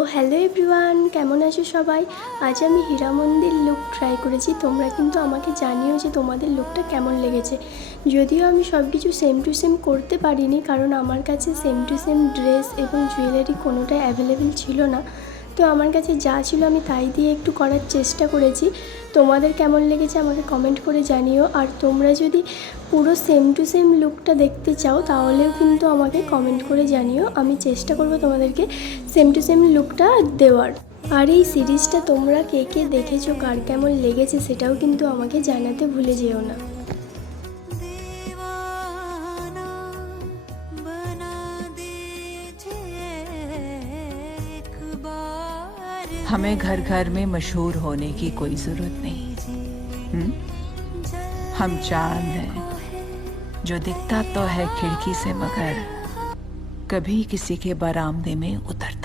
তো hello everyone, কেমন আছো সবাই? আজ আমি হীরা মন্দির লুক ট্রাই করেছি। তোমরা কিন্তু আমাকে জানিও যে তোমাদের লুকটা কেমন লেগেছে। যদিও আমি সব কিছু সেম টু সেম করতে পারিনি, কারণ আমার কাছে সেম টু সেম ড্রেস এবং জুয়েলারি কোনোটাই অ্যাভেলেবেল ছিল না। তো আমার কাছে যা ছিল আমি তাই দিয়ে একটু করার চেষ্টা করেছি। তোমাদের কেমন লেগেছে আমাকে কমেন্ট করে জানিও। আর তোমরা যদি পুরো সেম টু সেম লুকটা দেখতে চাও তাহলেও কিন্তু আমাকে কমেন্ট করে জানিও। আমি চেষ্টা করব তোমাদেরকে সেম টু সেম লুকটা দেওয়ার। আর এই সিরিজটা তোমরা কে কে দেখেছো, কার কেমন লেগেছে সেটাও কিন্তু আমাকে জানাতে ভুলে যেও না। हमें घर घर में मशहूर होने की कोई जरूरत नहीं। हम चांद हैं जो दिखता तो है खिड़की से, मगर कभी किसी के बरामदे में उतरता